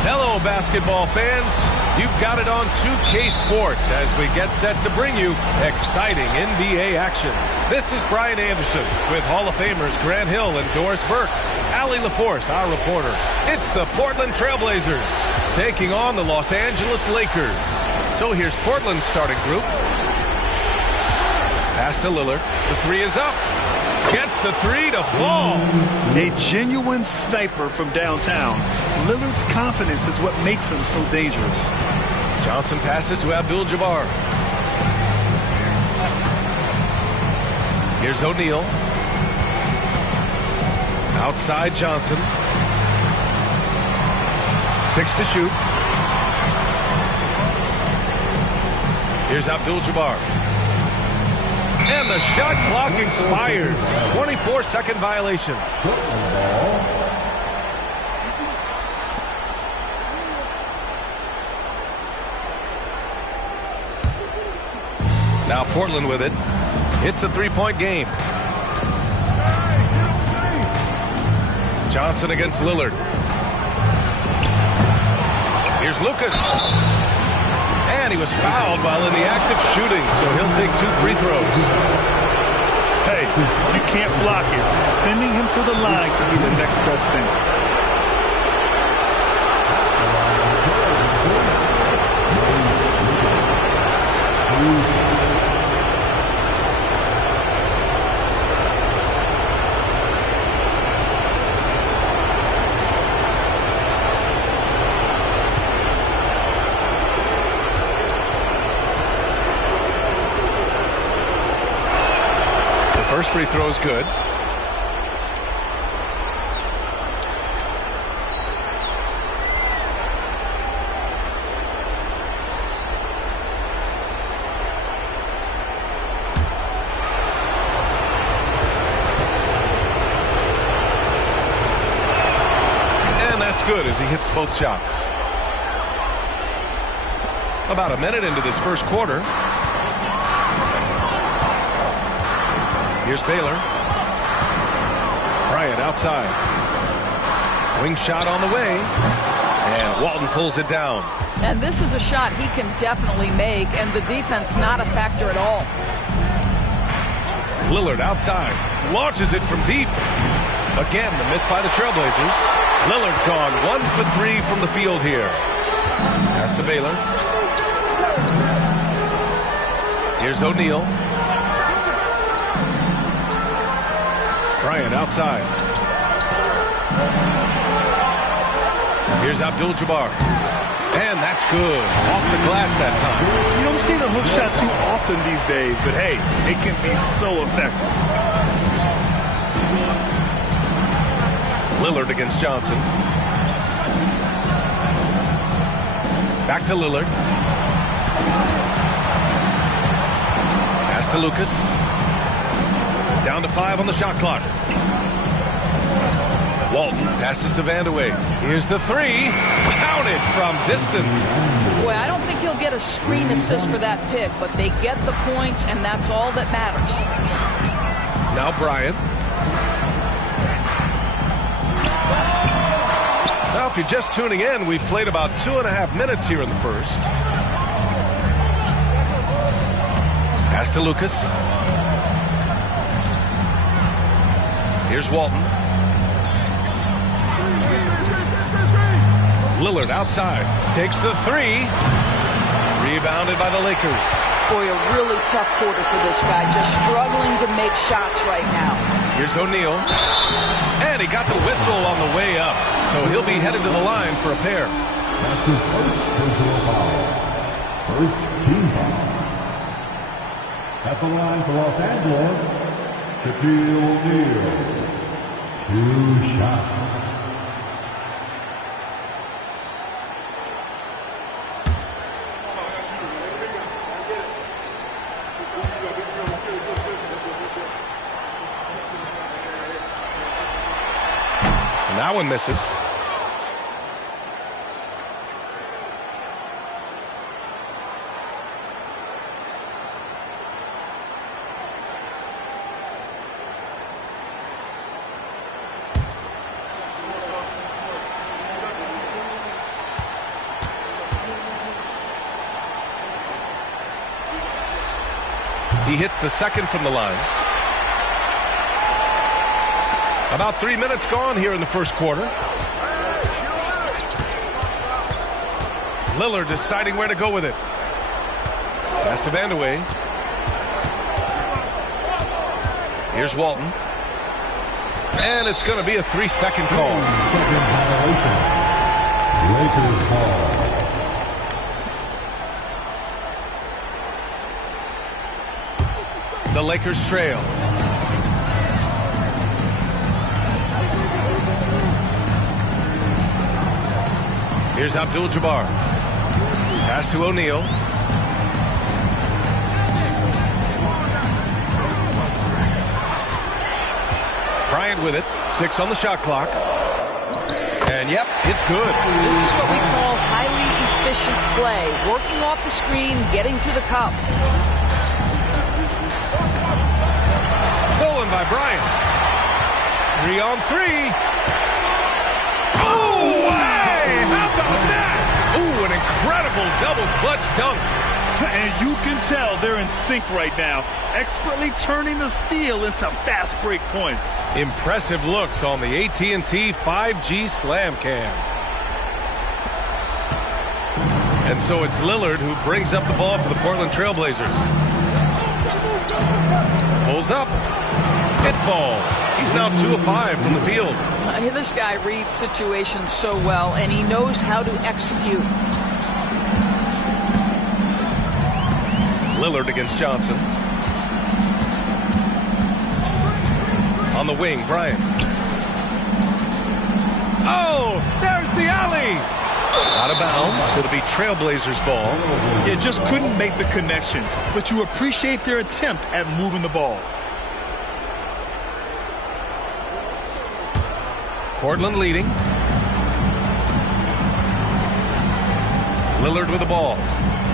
Hello, basketball fans. You've got it on 2K Sports as we get set to bring you exciting NBA action. This is Brian Anderson with Hall of Famers Grant Hill and Doris Burke. Allie LaForce, our reporter. It's the Portland Trailblazers taking on the Los Angeles Lakers. So here's Portland's starting group. Pass to Lillard. The three is up. Gets the three to fall. A genuine sniper from downtown. Lillard's confidence is what makes him so dangerous. Johnson passes to Abdul-Jabbar. Here's O'Neal. Outside Johnson. 6 to shoot. Here's Abdul-Jabbar. And the shot clock expires. 24-second violation. Now Portland with it. It's a three-point game. Johnson against Lillard. Here's Lucas. And he was fouled while in the act of shooting, so he'll take 2 free throws. Hey, you can't block it. Sending him to the line could be the next best thing. First free throw is good. And that's good as he hits both shots. About a minute into this first quarter. Here's Baylor. Bryant outside. Wing shot on the way. And Walton pulls it down. And this is a shot he can definitely make, and the defense not a factor at all. Lillard outside. Launches it from deep. Again, the miss by the Trailblazers. Lillard's gone 1 for 3 from the field here. Pass to Baylor. Here's O'Neal. Bryant outside. Here's Abdul-Jabbar. And that's good. Off the glass that time. You don't see the hook shot too often these days, but hey, it can be so effective. Lillard against Johnson. Back to Lillard. Pass to Lucas. Down to 5 on the shot clock. Walton passes to Vandeweghe. Here's the three. Counted from distance. Boy, I don't think he'll get a screen assist for that pick, but they get the points, and that's all that matters. Now Bryant. Now, if you're just tuning in, we've played about 2.5 minutes here in the first. Pass to Lucas. Here's Walton. Lillard outside. Takes the three. Rebounded by the Lakers. Boy, a really tough quarter for this guy. Just struggling to make shots right now. Here's O'Neal. And he got the whistle on the way up. So he'll be headed to the line for a pair. That's his first personal foul. First team foul. At the line for Los Angeles, Shaquille O'Neal. 2 shots. And that one misses. He hits the second from the line. About 3 minutes gone here in the first quarter. Lillard deciding where to go with it. Pass to Vandeweghe. Here's Walton. And it's going to be a 3-second call. Second violation. Lakers ball. The Lakers trail. Here's Abdul-Jabbar. Pass to O'Neal. Bryant with it. 6 on the shot clock. And yep, it's good. This is what we call highly efficient play. Working off the screen, getting to the cup. Stolen by Bryant. 3 on 3. Oh, hey! How about that? Ooh, an incredible double clutch dunk. And you can tell they're in sync right now, expertly turning the steal into fast break points. Impressive looks on the AT&T 5G Slam Cam. And so it's Lillard who brings up the ball for the Portland Trailblazers. Pulls up. It falls. He's now 2 of 5 from the field. This guy reads situations so well, and he knows how to execute. Lillard against Johnson. On the wing, Bryant. Oh, there's the alley. Out of bounds. It'll be Trailblazers ball. You just couldn't make the connection, but you appreciate their attempt at moving the ball. Portland leading. Lillard with the ball.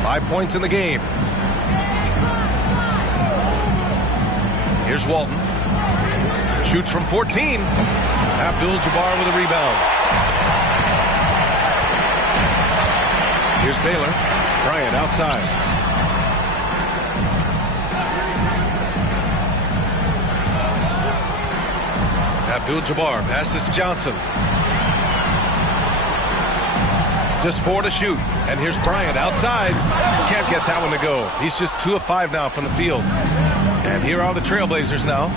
5 points in the game. Here's Walton. Shoots from 14. Abdul-Jabbar with a rebound. Here's Baylor. Bryant outside. Abdul-Jabbar passes to Johnson. Just 4 to shoot. And here's Bryant outside. Can't get that one to go. He's just 2 of 5 now from the field. And here are the Trailblazers now.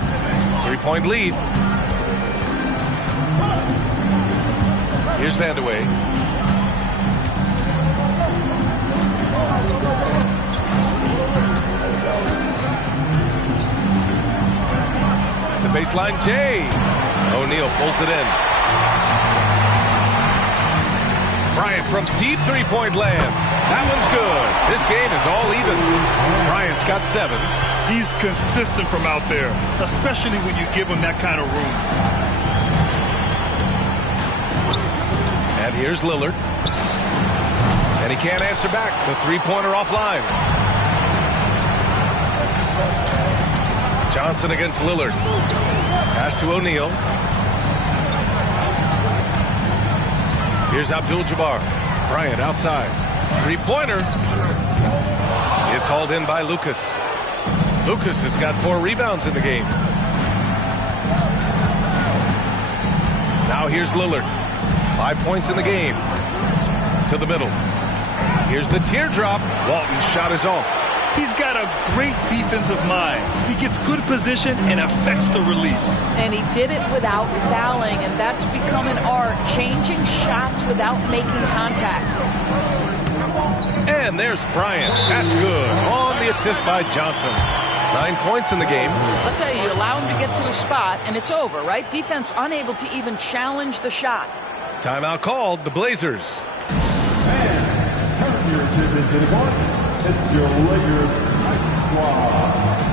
3-point lead. Here's Vandeweghe. The baseline J. O'Neal pulls it in. Bryant from deep 3-point land. That one's good. This game is all even. Bryant's got 7. He's consistent from out there, especially when you give him that kind of room. And here's Lillard. And he can't answer back. The 3-pointer offline. Johnson against Lillard. Pass to O'Neal. Here's Abdul-Jabbar. Bryant outside. 3-pointer. It's hauled in by Lucas. Lucas has got 4 rebounds in the game. Now here's Lillard. 5 points in the game. To the middle. Here's the teardrop. Walton's shot is off. He's got a great defensive mind. He gets good position and affects the release. And he did it without fouling, and that's become an art, changing shots without making contact. And there's Bryant. That's good. On the assist by Johnson. 9 points in the game. I'll tell you, you allow him to get to a spot, and it's over, right? Defense unable to even challenge the shot. Timeout called. The Blazers. And turn your attention to the court. It's your Lakers Ice Squad.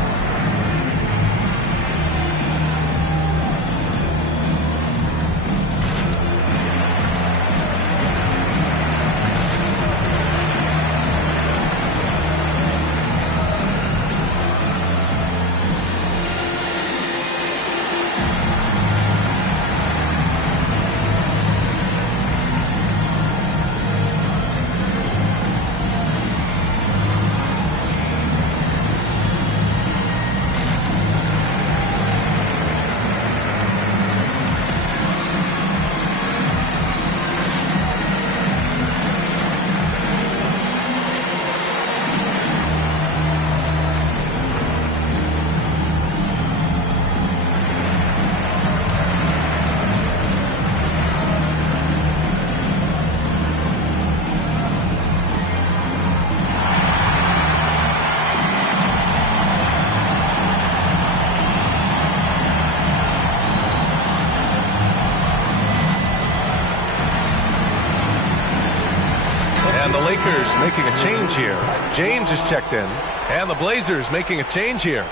Lakers making a change here. James is checked in. And the Blazers making a change here.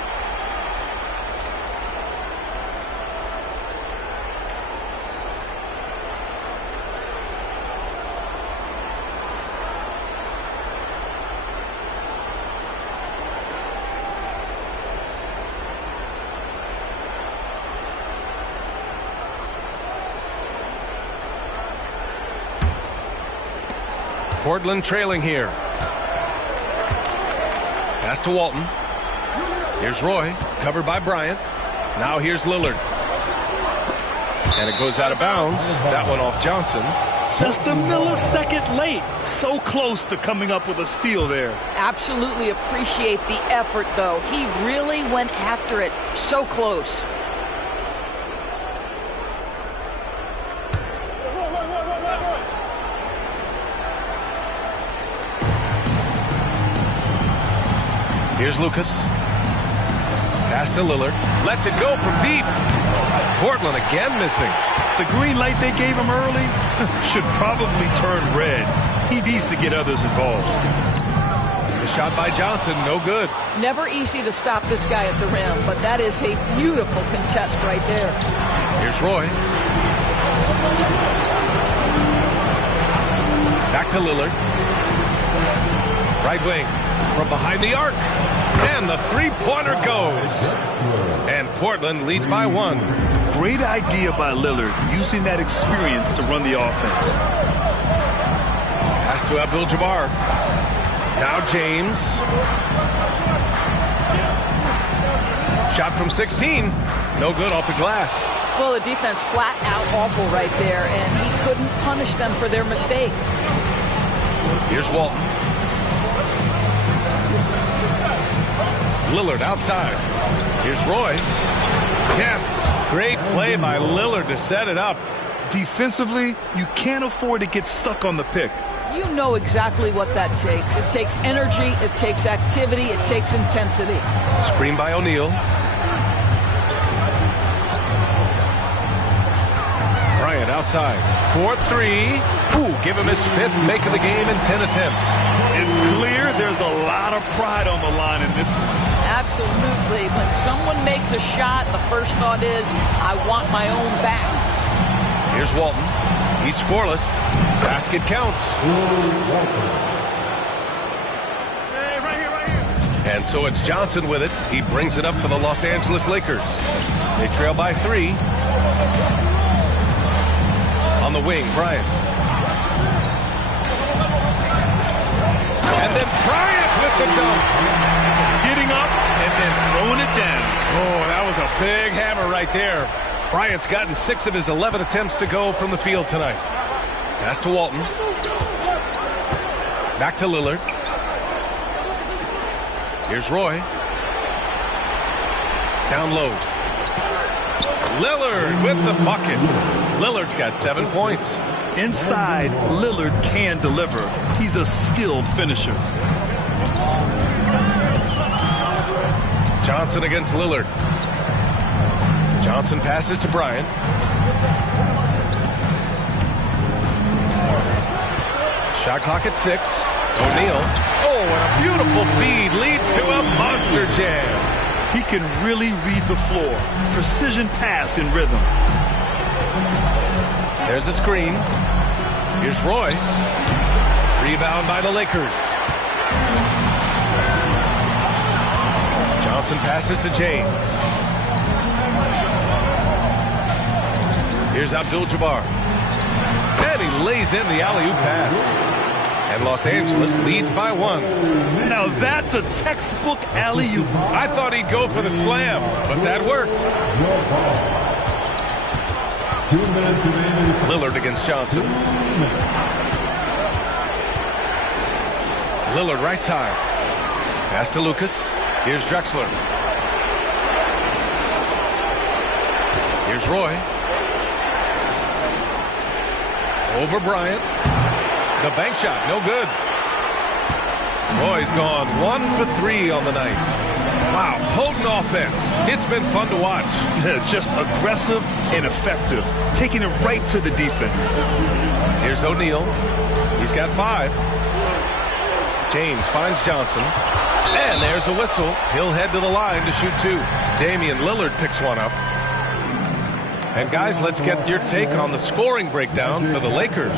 Portland trailing here. Pass to Walton. Here's Roy, covered by Bryant. Now here's Lillard. And it goes out of bounds. That one off Johnson. Just a millisecond late. So close to coming up with a steal there. Absolutely appreciate the effort, though. He really went after it. So close. Here's Lucas. Pass to Lillard. Lets it go from deep. Portland again missing. The green light they gave him early should probably turn red. He needs to get others involved. The shot by Johnson, no good. Never easy to stop this guy at the rim, but that is a beautiful contest right there. Here's Roy. Back to Lillard. Right wing. From behind the arc. And the three-pointer goes. And Portland leads by 1. Great idea by Lillard, using that experience to run the offense. Pass to Abdul-Jabbar. Now James. Shot from 16. No good off the glass. Well, the defense flat out awful right there, and he couldn't punish them for their mistake. Here's Walton. Lillard outside. Here's Roy. Yes, great play by Lillard to set it up. Defensively, you can't afford to get stuck on the pick. You know exactly what that takes. It takes energy, it takes activity, it takes intensity. Screen by O'Neal. Bryant outside. 4-3. Ooh, give him his 5th make of the game in 10 attempts. It's clear there's a lot of pride on the line in this one. Absolutely. When someone makes a shot, the first thought is, I want my own back. Here's Walton. He's scoreless. Basket counts. Hey, right here. And so it's Johnson with it. He brings it up for the Los Angeles Lakers. They trail by 3. On the wing, Bryant. And then Bryant with the dunk. Getting up and then throwing it down. Oh, that was a big hammer right there. Bryant's gotten 6 of his 11 attempts to go from the field tonight. Pass to Walton. Back to Lillard. Here's Roy. Down low. Lillard with the bucket. Lillard's got 7 points. Inside, Lillard can deliver. He's a skilled finisher. Johnson against Lillard. Johnson passes to Bryant. Shot clock at 6. O'Neal. Oh, and a beautiful feed leads to a monster jam. He can really read the floor. Precision pass in rhythm. There's a screen. Here's Roy. Rebound by the Lakers. Johnson passes to James. Here's Abdul-Jabbar. And he lays in the alley-oop pass. And Los Angeles leads by 1. Now that's a textbook alley-oop. I thought he'd go for the slam, but that worked. Lillard against Johnson. Lillard right side. Pass to Lucas. Here's Drexler. Here's Roy. Over Bryant. The bank shot, no good. Roy's gone 1 for 3 on the night. Wow, potent offense. It's been fun to watch. Just aggressive and effective, taking it right to the defense. Here's O'Neal. He's got 5. James finds Johnson. And there's a whistle. He'll head to the line to shoot 2. Damian Lillard picks one up. And guys, let's get your take on the scoring breakdown for the Lakers.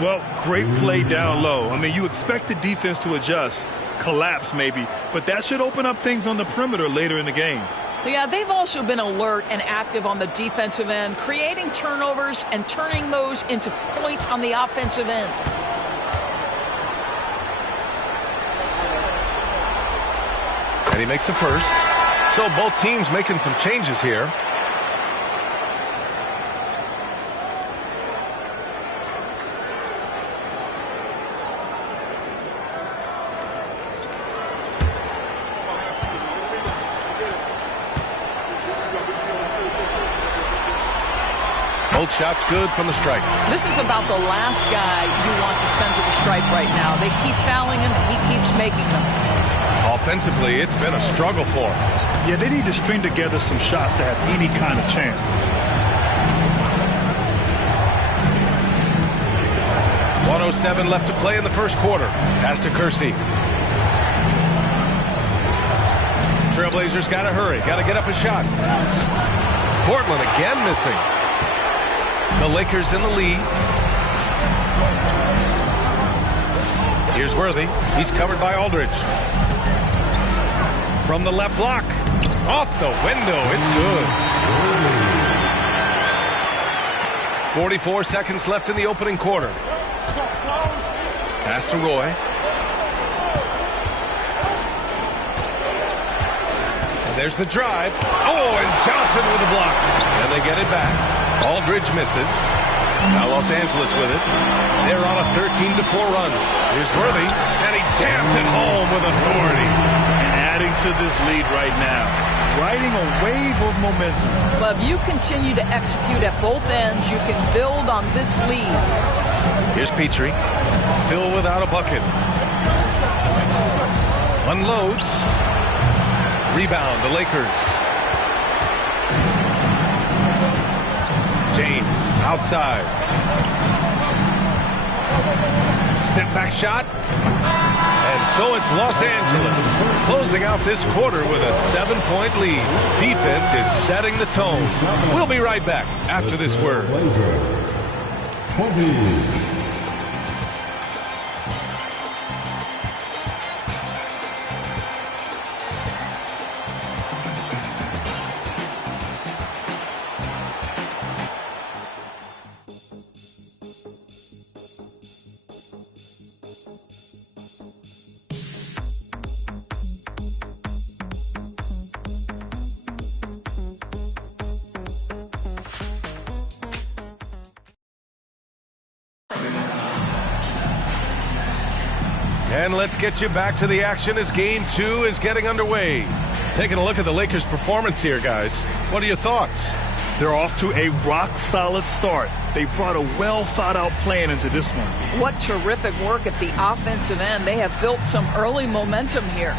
Well, great play down low. I mean, you expect the defense to adjust, collapse maybe, but that should open up things on the perimeter later in the game. Yeah, they've also been alert and active on the defensive end, creating turnovers and turning those into points on the offensive end. And he makes a first. So both teams making some changes here. Both shots good from the stripe. This is about the last guy you want to send to the stripe right now. They keep fouling him, and he keeps making them. Offensively, it's been a struggle for him. Yeah, they need to string together some shots to have any kind of chance. .107 left to play in the first quarter. Pass to Kersey. Trailblazers got to hurry. Got to get up a shot. Portland again missing. The Lakers in the lead. Here's Worthy. He's covered by Aldridge. From the left block. Off the window. It's good. 44 seconds left in the opening quarter. Pass to Roy. And there's the drive. Oh, and Johnson with a block. And they get it back. Aldridge misses. Now Los Angeles with it. They're on a 13-4 run. Here's Worthy, and he jams it home with authority. And adding to this lead right now. Riding a wave of momentum. Well, if you continue to execute at both ends, you can build on this lead. Here's Petrie. Still without a bucket. Unloads. Rebound, the Lakers. James outside. Step back shot. And so it's Los Angeles closing out this quarter with a 7-point lead. Defense is setting the tone. We'll be right back after this word. 20. And let's get you back to the action as Game 2 is getting underway. Taking a look at the Lakers' performance here, guys. What are your thoughts? They're off to a rock-solid start. They brought a well-thought-out plan into this one. What terrific work at the offensive end. They have built some early momentum here.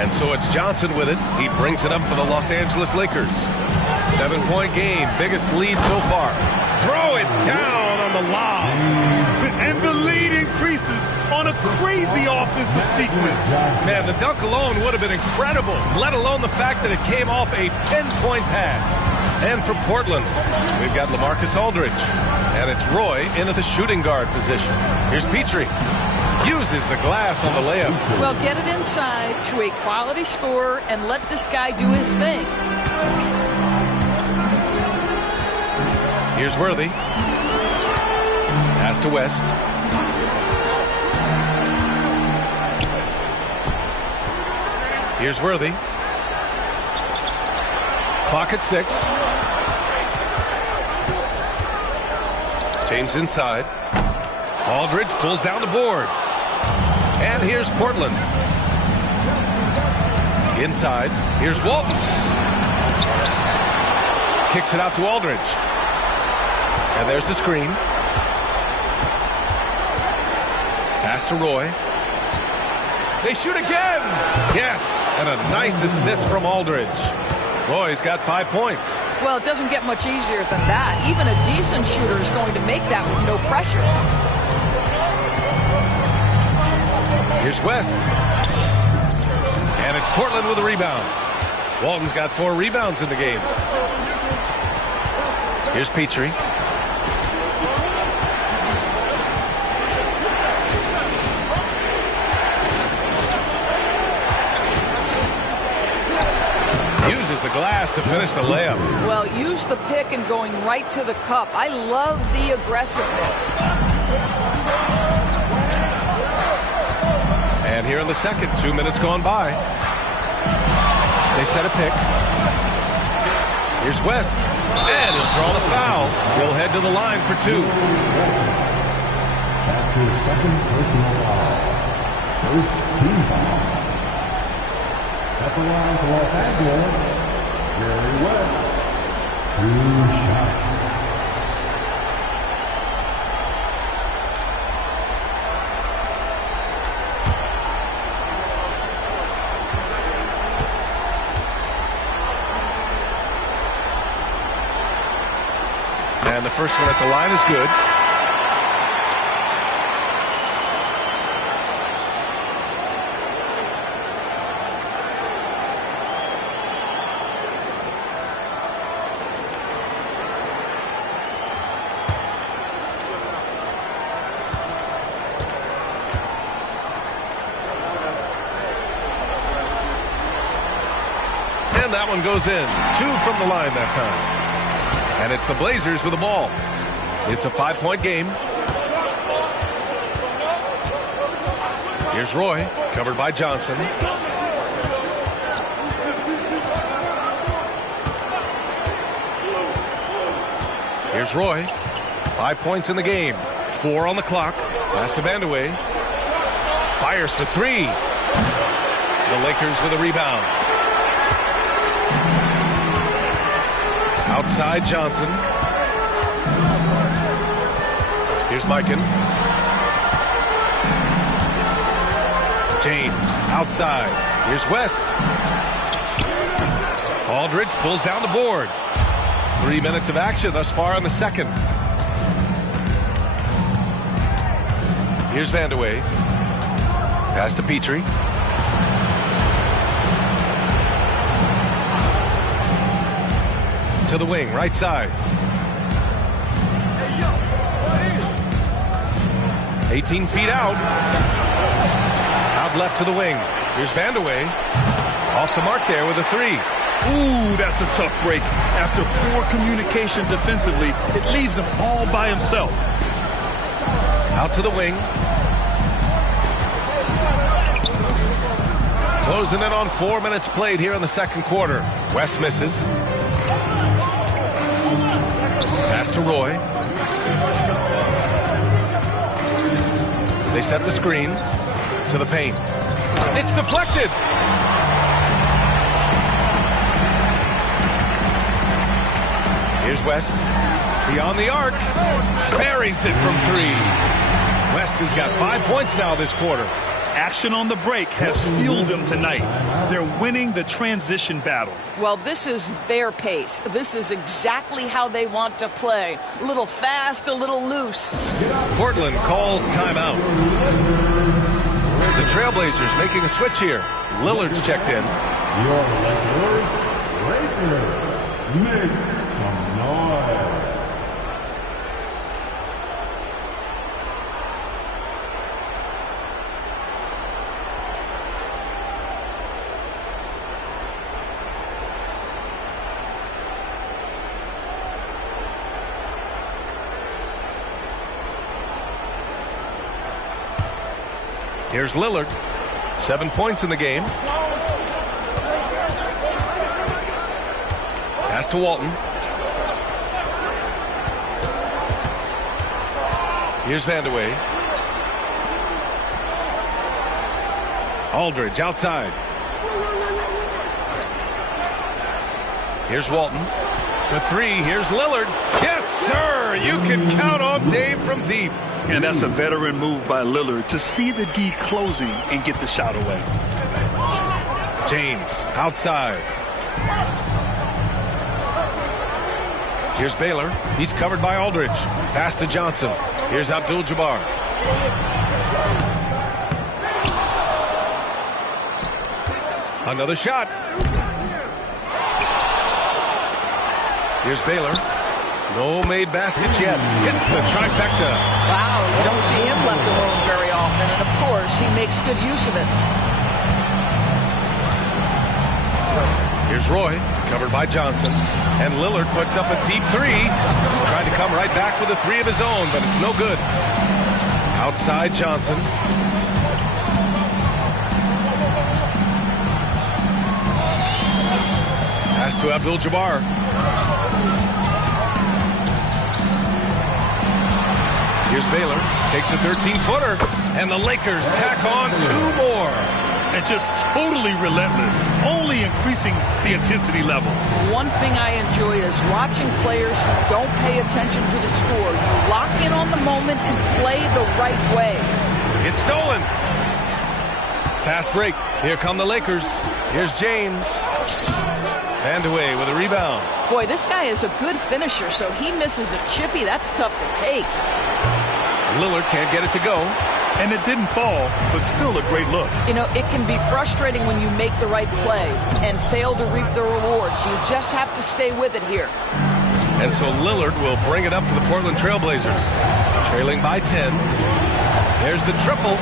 And so it's Johnson with it. He brings it up for the Los Angeles Lakers. 7-point game, biggest lead so far. Throw it down on the lob. And the lead increases on a crazy offensive sequence. Man, the dunk alone would have been incredible, let alone the fact that it came off a pinpoint pass. And for Portland, we've got LaMarcus Aldridge. And it's Roy into the shooting guard position. Here's Petrie. Uses the glass on the layup. Well, get it inside to a quality scorer and let this guy do his thing. Here's Worthy. Pass to West. Here's Worthy. Clock at 6. James inside. Aldridge pulls down the board. And here's Portland. Inside. Here's Walton. Kicks it out to Aldridge. And there's the screen. Pass to Roy. They shoot again. Yes, and a nice assist from Aldridge. Roy's got 5 points. Well, it doesn't get much easier than that. Even a decent shooter is going to make that with no pressure. Here's West. And it's Portland with a rebound. Walton's got 4 rebounds in the game. Here's Petrie. Uses the glass to finish the layup. Well, use the pick and going right to the cup. I love the aggressiveness. And here in the second, 2 minutes gone by. They set a pick. Here's West. And he's drawn a foul. He'll head to the line for 2. That's his second personal foul. First team foul. At the line for Los Angeles, Jerry West. 2 shots. And the first one at the line is good. And that one goes in. 2 from the line that time. And it's the Blazers with the ball. It's a 5-point game. Here's Roy, covered by Johnson. Here's Roy. 5 points in the game. 4 on the clock. Pass to Vandeweghe. Fires for 3. The Lakers with a rebound. Outside Johnson. Here's Mikan. James outside. Here's West. Aldridge pulls down the board. 3 minutes of action thus far in the second. Here's Vandeweghe. Pass to Petrie. To the wing, right side. 18 feet out. Out left to the wing. Here's Vandeweghe. Off the mark there with a 3. Ooh, that's a tough break. After poor communication defensively, it leaves him all by himself. Out to the wing. Closing in on 4 minutes played here in the second quarter. West misses. Pass to Roy. They set the screen to the paint. It's deflected. Here's West. Beyond the arc. Buries it from 3. West has got 5 points now this quarter. Action on the break has fueled them tonight. They're winning the transition battle. Well, this is their pace. This is exactly how they want to play. A little fast, a little loose. Portland calls timeout. The Trailblazers making a switch here. Lillard's checked in. Your Lakers, make some noise. Here's Lillard. 7 points in the game. Pass to Walton. Here's Vandeweghe. Aldridge outside. Here's Walton. For 3, here's Lillard. Yes, sir! You can count on Dave from deep. And that's a veteran move by Lillard to see the D closing and get the shot away. James outside. Here's Baylor. He's covered by Aldridge. Pass to Johnson. Here's Abdul-Jabbar. Another shot. Here's Baylor. No made baskets yet. Hits the trifecta. Wow, you don't see him left alone very often, and of course, he makes good use of it. Here's Roy, covered by Johnson. And Lillard puts up a deep three. Tried to come right back with a three of his own, but it's no good. Outside Johnson. Pass to Abdul-Jabbar. Here's Baylor. Takes a 13-footer. And the Lakers tack on two more. And just totally relentless, only increasing the intensity level. One thing I enjoy is watching players who don't pay attention to the score. You lock in on the moment and play the right way. It's stolen. Fast break. Here come the Lakers. Here's James. And away with a rebound. Boy, this guy is a good finisher, so he misses a chippy. That's tough to take. Lillard can't get it to go. And it didn't fall, but still a great look. You know, it can be frustrating when you make the right play and fail to reap the rewards. You just have to stay with it here. And so Lillard will bring it up for the Portland Trailblazers. Trailing by 10. There's the triple.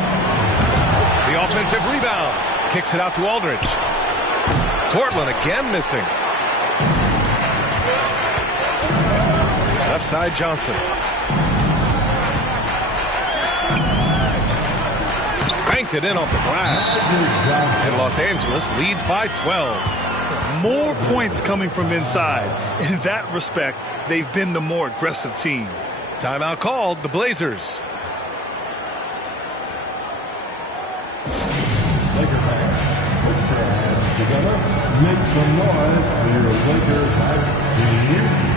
The offensive rebound. Kicks it out to Aldridge. Portland again missing. Left side Johnson. Banked it in off the glass. And Los Angeles leads by 12. More points coming from inside. In that respect, they've been the more aggressive team. Timeout called, the Blazers. Laker fans, put your hands together. Make some noise for your Lakers hype team.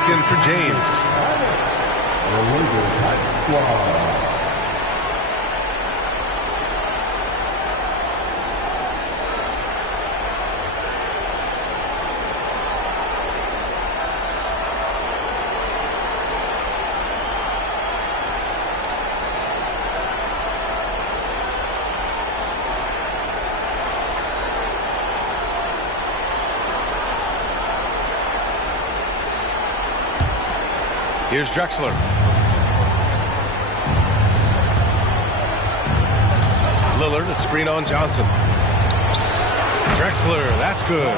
In for James. The Lakers hype squad. Here's Drexler. Lillard, a screen on Johnson. Drexler, that's good.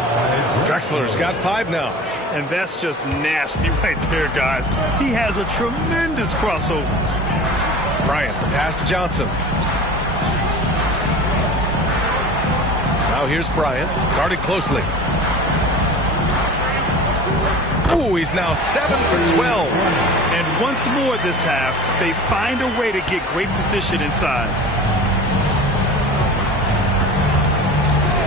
Drexler's got 5 now. And that's just nasty right there, guys. He has a tremendous crossover. Bryant, the pass to Johnson. Now here's Bryant, guarded closely. Ooh, he's now 7 for 12. And once more this half, they find a way to get great position inside.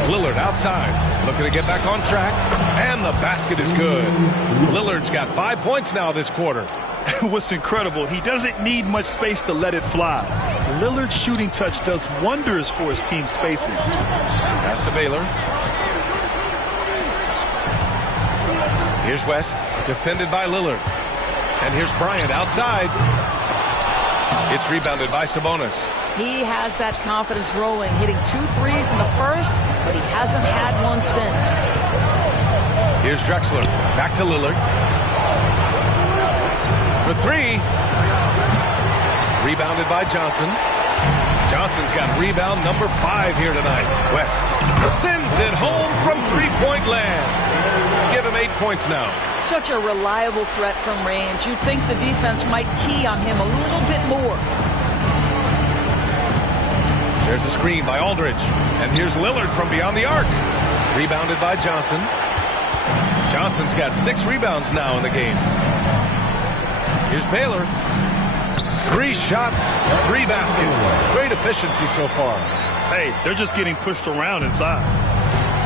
Lillard outside, looking to get back on track. And the basket is good. Lillard's got 5 points now this quarter. What's incredible, he doesn't need much space to let it fly. Lillard's shooting touch does wonders for his team's spacing. Pass to Baylor. Here's West, defended by Lillard. And here's Bryant outside. It's rebounded by Sabonis. He has that confidence rolling, hitting 2 threes in the first, but he hasn't had one since. Here's Drexler. Back to Lillard. For 3. Rebounded by Johnson. Johnson's got rebound number 5 here tonight. West sends it home from three-point land. Give him 8 points now. Such a reliable threat from range. You'd think the defense might key on him a little bit more. There's a screen by Aldridge. And here's Lillard from beyond the arc. Rebounded by Johnson. Johnson's got 6 rebounds now in the game. Here's Baylor. 3 shots, 3 baskets. Great efficiency so far. Hey, they're just getting pushed around inside.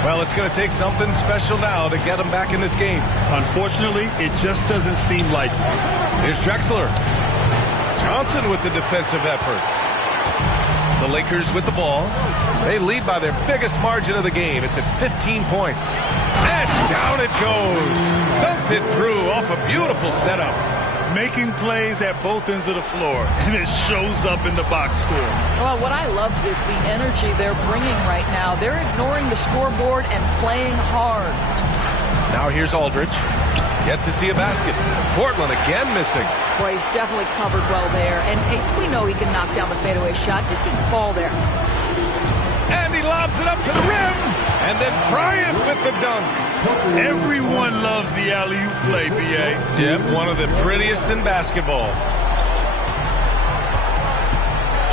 Well, it's going to take something special now to get them back in this game. Unfortunately, it just doesn't seem like it. Here's Drexler. Johnson with the defensive effort. The Lakers with the ball. They lead by their biggest margin of the game. It's at 15 points. And down it goes. Dunked it through off a beautiful setup. Making plays at both ends of the floor, and it shows up in the box score. Well, what I love is the energy they're bringing right now. They're ignoring the scoreboard and playing hard. Now here's Aldridge. Yet to see a basket. Portland again missing. Boy, he's definitely covered well there. And we know he can knock down the fadeaway shot. Just didn't fall there. And he lobs it up to the rim. And then Bryant with the dunk. Everyone loves the alley-oop play, B.A. Yep, one of the prettiest in basketball.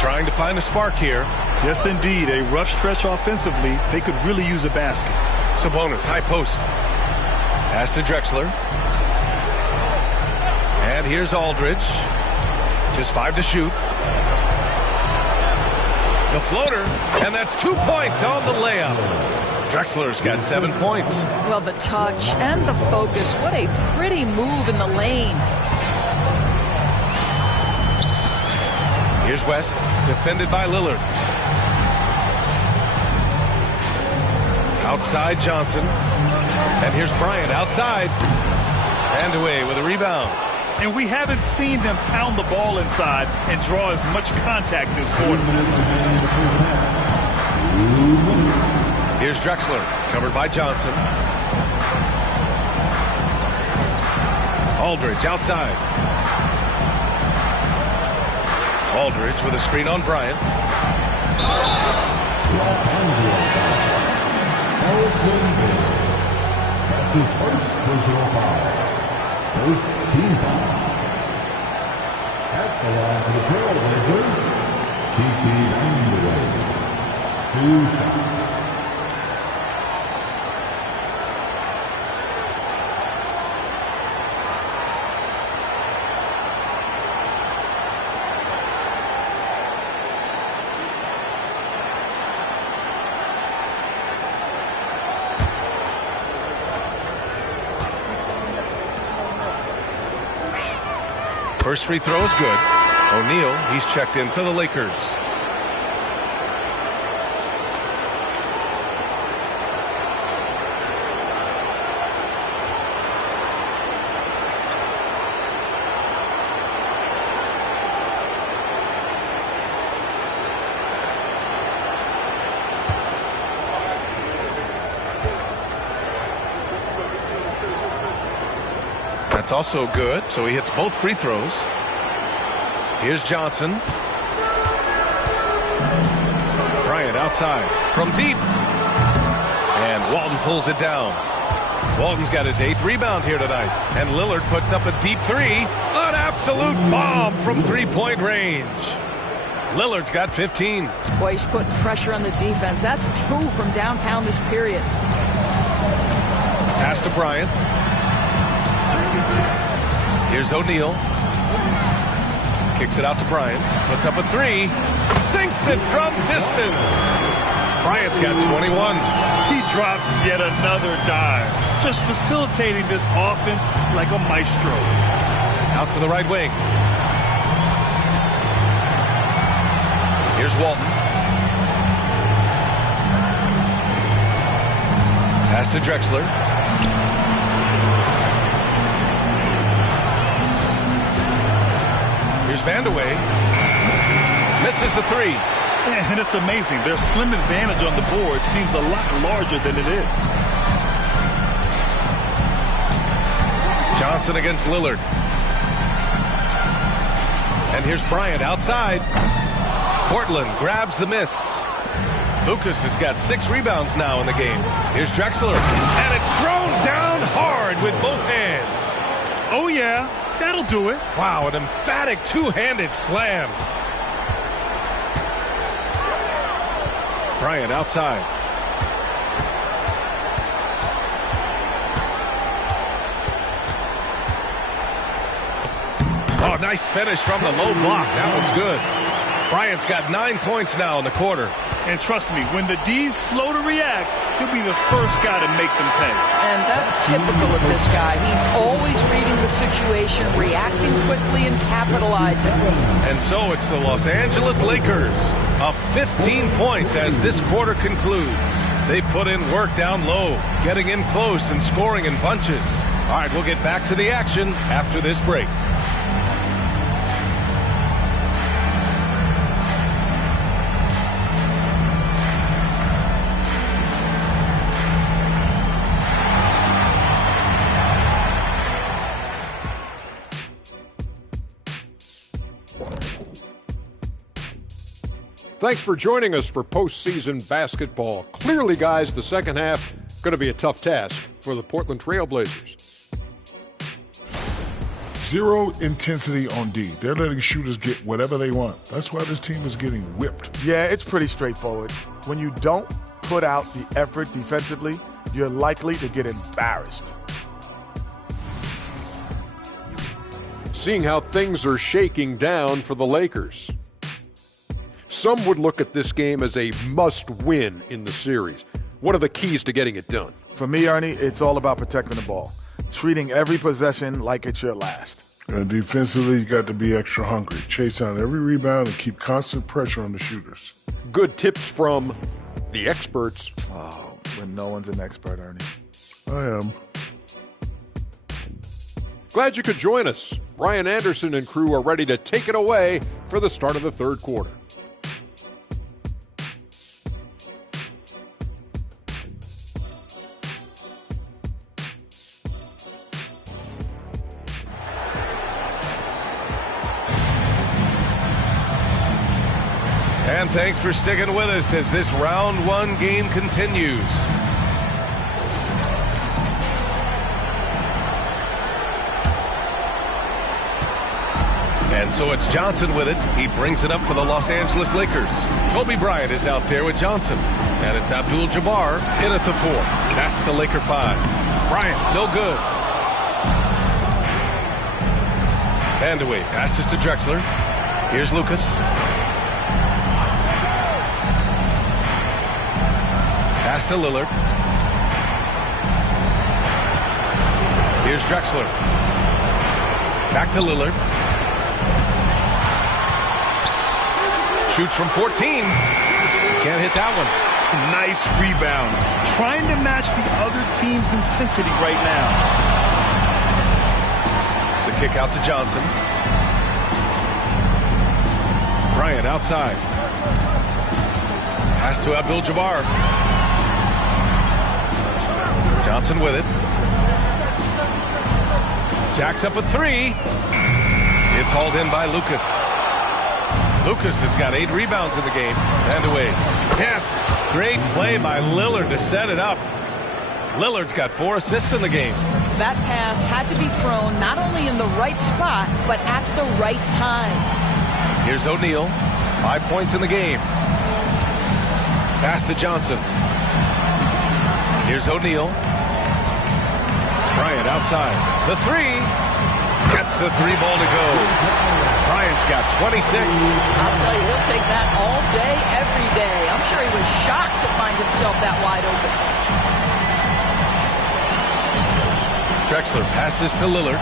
Trying to find a spark here. Yes, indeed. A rough stretch offensively. They could really use a basket. Sabonis, high post. Pass to Drexler. And here's Aldridge. Just 5 to shoot. The floater, and that's 2 points on the layup. Drexler's got 7 points. Well, the touch and the focus. What a pretty move in the lane. Here's West, defended by Lillard. Outside Johnson. And here's Bryant outside. And away with a rebound. And we haven't seen them pound the ball inside and draw as much contact this quarter. Here's Drexler, covered by Johnson. Aldridge outside. Aldridge with a screen on Bryant. That's his first personal foul. First team foul. At the line for the Trailblazers, Kiki Vandeweghe. 2 shots. First free throw is good. O'Neal, he's checked in for the Lakers. That's also good, so he hits both free throws. Here's Johnson. Bryant outside from deep. And Walton pulls it down. Walton's got his 8th rebound here tonight. And Lillard puts up a deep 3. An absolute bomb from three-point range. Lillard's got 15. Boy, he's putting pressure on the defense. That's 2 from downtown this period. Pass to Bryant. Here's O'Neal. Kicks it out to Bryant. Puts up a 3. Sinks it from distance. Bryant's got 21. He drops yet another dive. Just facilitating this offense like a maestro. Out to the right wing. Here's Walton. Pass to Drexler. Here's Vandeweghe. Misses the three. Yeah, and it's amazing. Their slim advantage on the board seems a lot larger than it is. Johnson against Lillard. And here's Bryant outside. Portland grabs the miss. Lucas has got 6 rebounds now in the game. Here's Drexler. And it's thrown down hard with both hands. Oh, yeah. That'll do it. Wow, an emphatic two-handed slam. Bryant outside. Oh, nice finish from the low block. That one's good. Bryant's got 9 points now in the quarter. And trust me, when the D's slow to react, he'll be the first guy to make them pay. And that's typical of this guy. He's always reading the situation, reacting quickly, and capitalizing. And so it's the Los Angeles Lakers up 15 points as this quarter concludes. They put in work down low, getting in close and scoring in bunches. All right, we'll get back to the action after this break. Thanks for joining us for postseason basketball. Clearly, guys, the second half going to be a tough task for the Portland Trail Blazers. Zero intensity on D. They're letting shooters get whatever they want. That's why this team is getting whipped. Yeah, it's pretty straightforward. When you don't put out the effort defensively, you're likely to get embarrassed. Seeing how things are shaking down for the Lakers. Some would look at this game as a must-win in the series. What are the keys to getting it done? For me, Ernie, it's all about protecting the ball. Treating every possession like it's your last. And defensively, you got to be extra hungry. Chase down every rebound and keep constant pressure on the shooters. Good tips from the experts. Oh, when no one's an expert, Ernie. I am. Glad you could join us. Ryan Anderson and crew are ready to take it away for the start of the third quarter. And thanks for sticking with us as this round one game continues. And so it's Johnson with it. He brings it up for the Los Angeles Lakers. Kobe Bryant is out there with Johnson. And it's Abdul-Jabbar in at the 4. That's the Laker 5. Bryant, no good. And away. Passes to Drexler. Here's Lucas. Pass to Lillard. Here's Drexler. Back to Lillard. Shoots from 14. Can't hit that one. Nice rebound. Trying to match the other team's intensity right now. The kick out to Johnson. Bryant outside. Pass to Abdul-Jabbar. Johnson with it. Jacks up a 3. It's hauled in by Lucas. Lucas has got 8 rebounds in the game. And away. Yes! Great play by Lillard to set it up. Lillard's got 4 assists in the game. That pass had to be thrown not only in the right spot, but at the right time. Here's O'Neal. 5 points in the game. Pass to Johnson. Here's O'Neal. Bryant outside. The 3. Gets the 3 ball to go. Bryant's got 26. I'll tell you, he'll take that all day, every day. I'm sure he was shocked to find himself that wide open. Drexler passes to Lillard.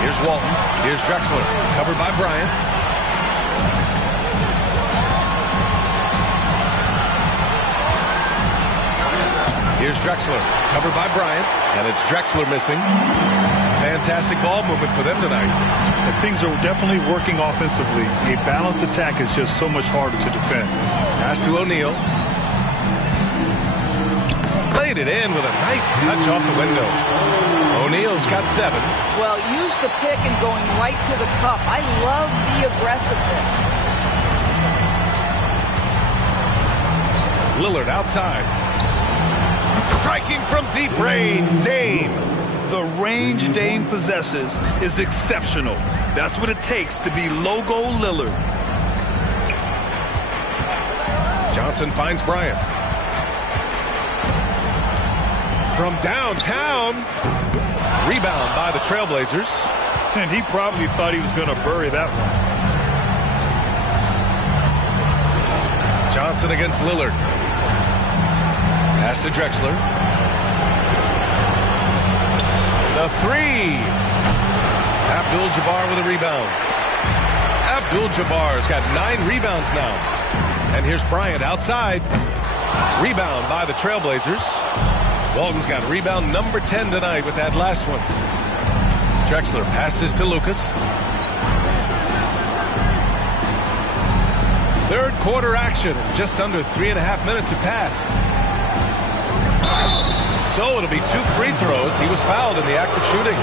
Here's Walton. Here's Drexler. Covered by Bryant. Here's Drexler, covered by Bryant, and it's Drexler missing. Fantastic ball movement for them tonight. And things are definitely working offensively. A balanced attack is just so much harder to defend. Pass to O'Neal. Played it in with a nice touch off the window. O'Neal's got 7. Well, use the pick and going right to the cup. I love the aggressiveness. Lillard outside. Striking from deep range, Dame. The range Dame possesses is exceptional. That's what it takes to be logo Lillard. Johnson finds Bryant. From downtown. Rebound by the Trailblazers. And he probably thought he was going to bury that one. Johnson against Lillard. Pass to Drexler. The 3. Abdul-Jabbar with a rebound. Abdul-Jabbar's got 9 rebounds now. And here's Bryant outside. Rebound by the Trailblazers. Walton's got rebound number 10 tonight with that last one. Drexler passes to Lucas. Third quarter action. Just under 3.5 minutes have passed. So it'll be 2 free throws. He was fouled in the act of shooting.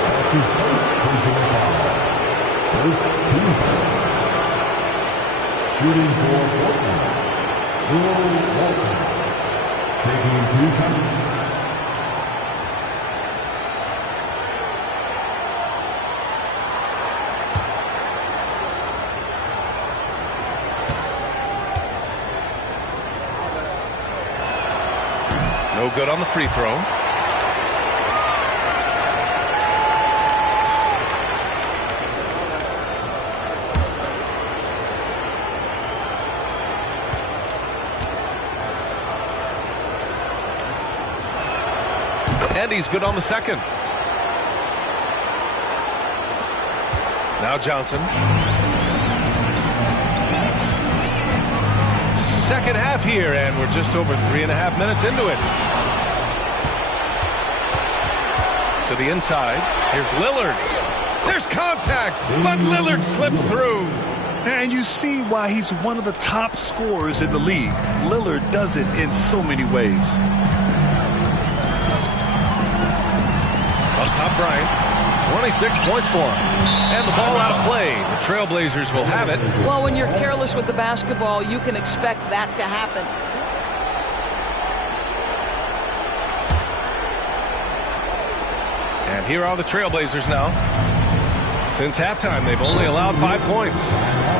That's his first personal foul. First team foul. Shooting for Portland, Will Walton. Taking 2 shots. No good on the free throw. And he's good on the second. Now Johnson. Second half here, and we're just over 3.5 minutes into it. To the inside. Here's Lillard. There's contact, but Lillard slips through. And you see why he's one of the top scorers in the league. Lillard does it in so many ways. Up top, Bryant. 26 points for him. And the ball out of play. The Trailblazers will have it. Well, when you're careless with the basketball, you can expect that to happen. And here are the Trailblazers now. Since halftime, they've only allowed 5 points.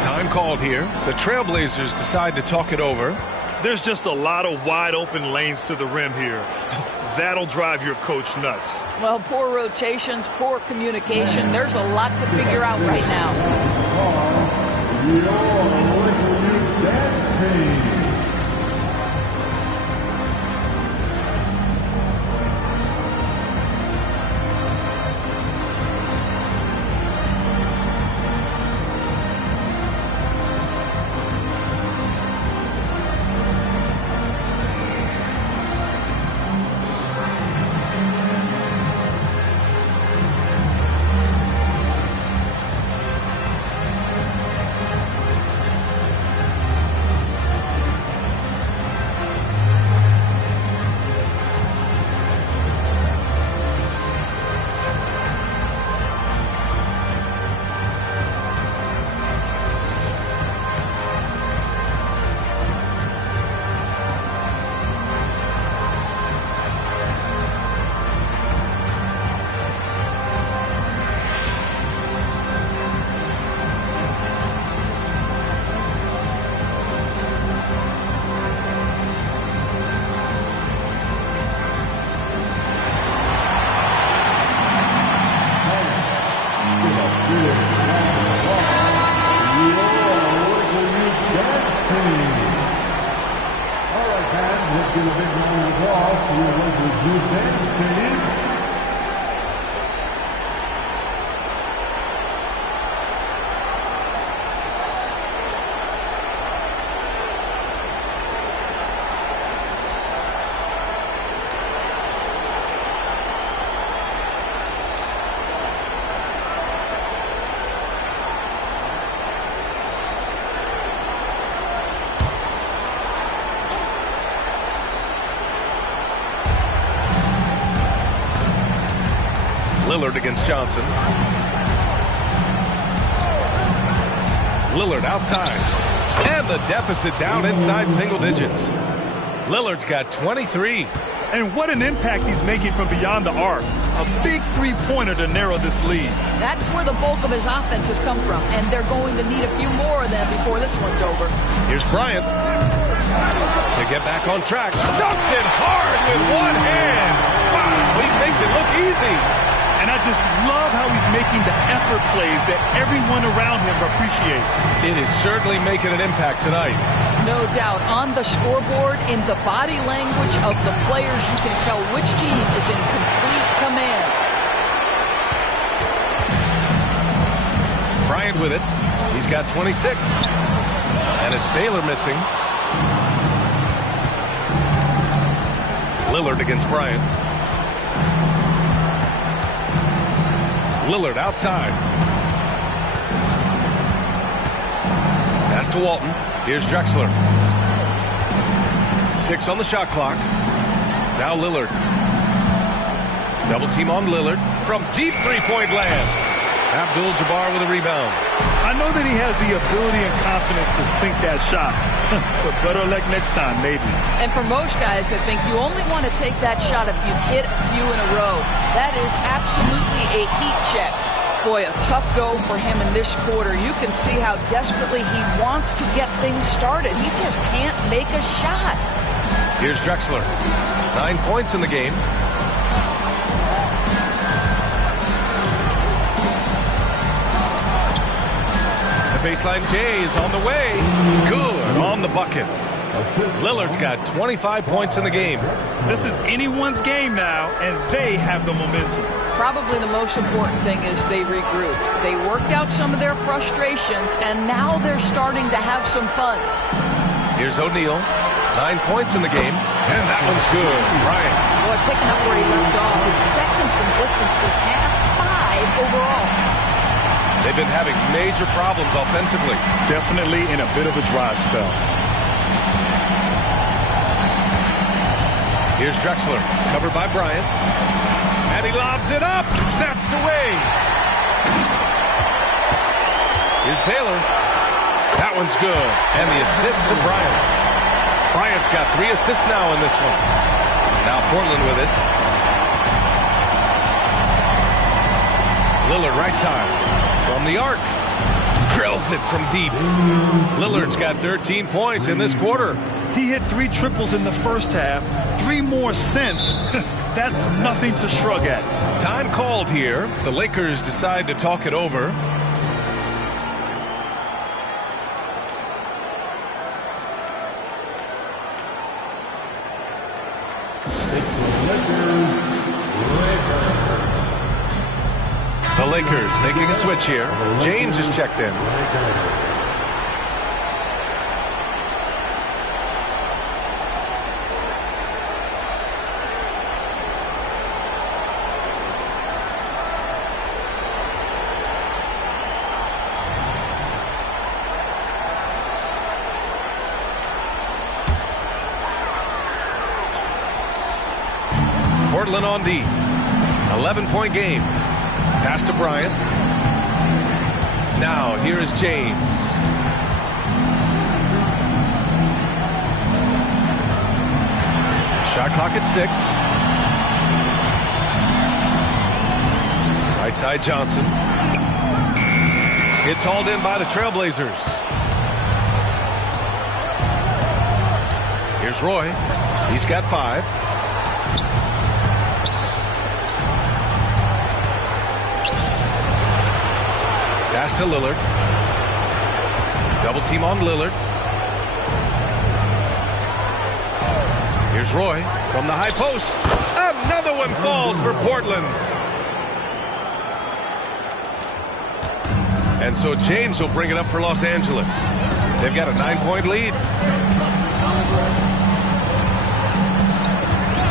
Time called here. The Trailblazers decide to talk it over. There's just a lot of wide open lanes to the rim here. That'll drive your coach nuts. Well, poor rotations, poor communication. There's a lot to figure out right now. Lillard against Johnson. Lillard outside. And the deficit down inside single digits. Lillard's got 23. And what an impact he's making from beyond the arc. A big three-pointer to narrow this lead. That's where the bulk of his offense has come from, and they're going to need a few more of them before this one's over. Here's Bryant to get back on track. Dunks it hard with one hand. Wow, he makes it look easy. And I just love how he's making the effort plays that everyone around him appreciates. It is certainly making an impact tonight. No doubt. On the scoreboard, in the body language of the players, you can tell which team is in complete command. Bryant with it. He's got 26. And it's Baylor missing. Lillard against Bryant. Lillard outside. Pass to Walton. Here's Drexler. 6 on the shot clock. Now Lillard. Double team on Lillard from deep three-point land. Abdul-Jabbar with a rebound. I know that he has the ability and confidence to sink that shot, but better luck next time, maybe. And for most guys, I think you only want to take that shot if you've hit a few in a row. That is absolutely a heat check. Boy, a tough go for him in this quarter. You can see how desperately he wants to get things started. He just can't make a shot. Here's Drexler. 9 points in the game. The baseline J is on the way. Good on the bucket. Lillard's got 25 points in the game. This is anyone's game now, and they have the momentum. Probably the most important thing is they regrouped. They worked out some of their frustrations, and now they're starting to have some fun. Here's O'Neal. 9 points in the game, and that one's good. Bryant. Boy, picking up where he left off. His second from distance this half, 5 overall. They've been having major problems offensively. Definitely in a bit of a dry spell. Here's Drexler, covered by Bryant. And he lobs it up, snatched away. Here's Baylor. That one's good. And the assist to Bryant. Bryant's got 3 assists now in this one. Now Portland with it. Lillard right side. From the arc. Drills it from deep. Lillard's got 13 points in this quarter. He hit 3 triples in the first half. 3 more since. That's nothing to shrug at. Time called here. The Lakers decide to talk it over. The Lakers making a switch here. James is checked in. Portland on D. 11-point game. Pass to Bryant. Now, here is James. Shot clock at 6. Right side Johnson. It's hauled in by the Trailblazers. Here's Roy. He's got 5. Pass to Lillard. Double team on Lillard. Here's Roy from the high post. Another one falls for Portland. And so James will bring it up for Los Angeles. They've got a 9-point lead.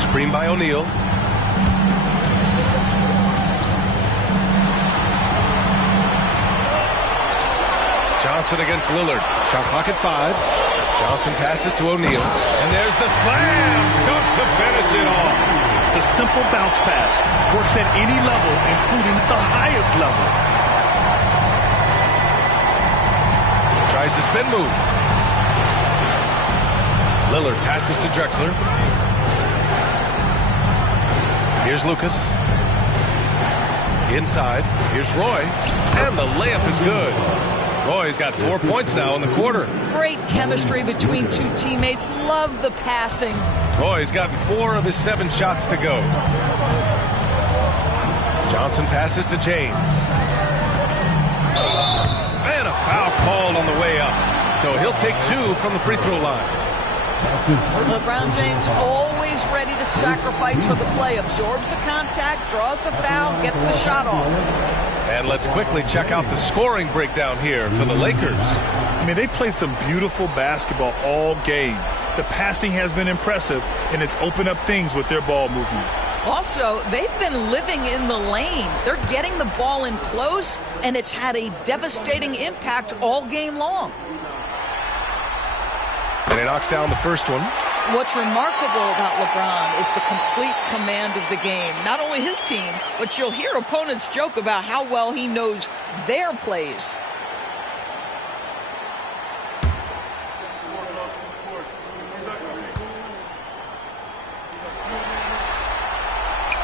Screen by O'Neal. Johnson against Lillard. Shot clock at 5. Johnson passes to O'Neal. And there's the slam dunk to finish it off. The simple bounce pass works at any level, including the highest level. Tries to spin move. Lillard passes to Drexler. Here's Lucas. Inside. Here's Roy. And the layup is good. Roy's got 4 points now in the quarter. Great chemistry between two teammates. Love the passing. Roy's gotten 4 of his 7 shots to go. Johnson passes to James. And a foul called on the way up. So he'll take 2 from the free throw line. LeBron James always ready to sacrifice for the play. Absorbs the contact, draws the foul, gets the shot off. And let's quickly check out the scoring breakdown here for the Lakers. I mean, they've played some beautiful basketball all game. The passing has been impressive, and it's opened up things with their ball movement. Also, they've been living in the lane. They're getting the ball in close, and it's had a devastating impact all game long. And he knocks down the first one. What's remarkable about LeBron is the complete command of the game. Not only his team, but you'll hear opponents joke about how well he knows their plays.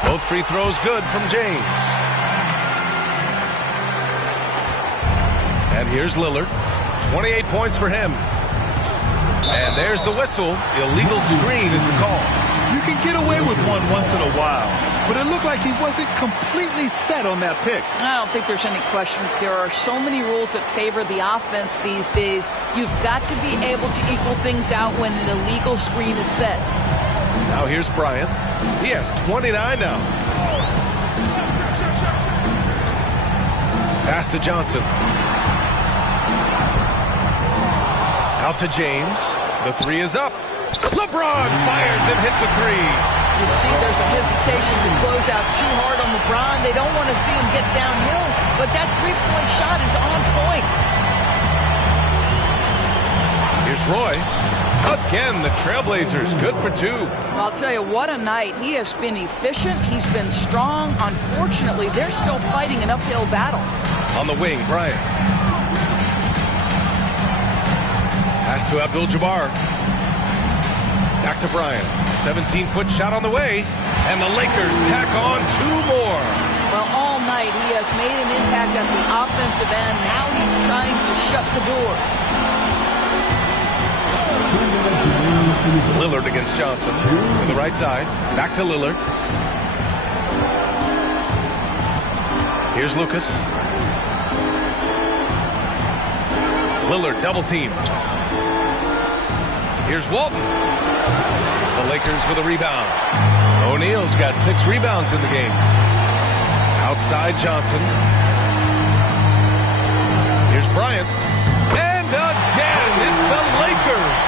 Both free throws good from James. And here's Lillard. 28 points for him. And there's the whistle. Illegal screen is the call. You can get away with one once in a while, but it looked like he wasn't completely set on that pick. I don't think there's any question. There are so many rules that favor the offense these days. You've got to be able to equal things out when an illegal screen is set. Now here's Bryant. He has 29 now. Pass to Johnson. Out to James. The 3 is up. LeBron fires and hits a 3. You see there's a hesitation to close out too hard on LeBron. They don't want to see him get downhill, but that three-point shot is on point. Here's Roy. Again, the Trailblazers good for 2. I'll tell you, what a night. He has been efficient. He's been strong. Unfortunately, they're still fighting an uphill battle. On the wing, Bryant. Pass to Abdul-Jabbar. Back to Bryant. 17-foot shot on the way. And the Lakers tack on 2 more. Well, all night he has made an impact at the offensive end. Now he's trying to shut the door. Lillard against Johnson. To the right side. Back to Lillard. Here's Lucas. Lillard double team. Here's Walton. The Lakers with a rebound. O'Neal's got 6 rebounds in the game. Outside Johnson. Here's Bryant. And again, it's the Lakers.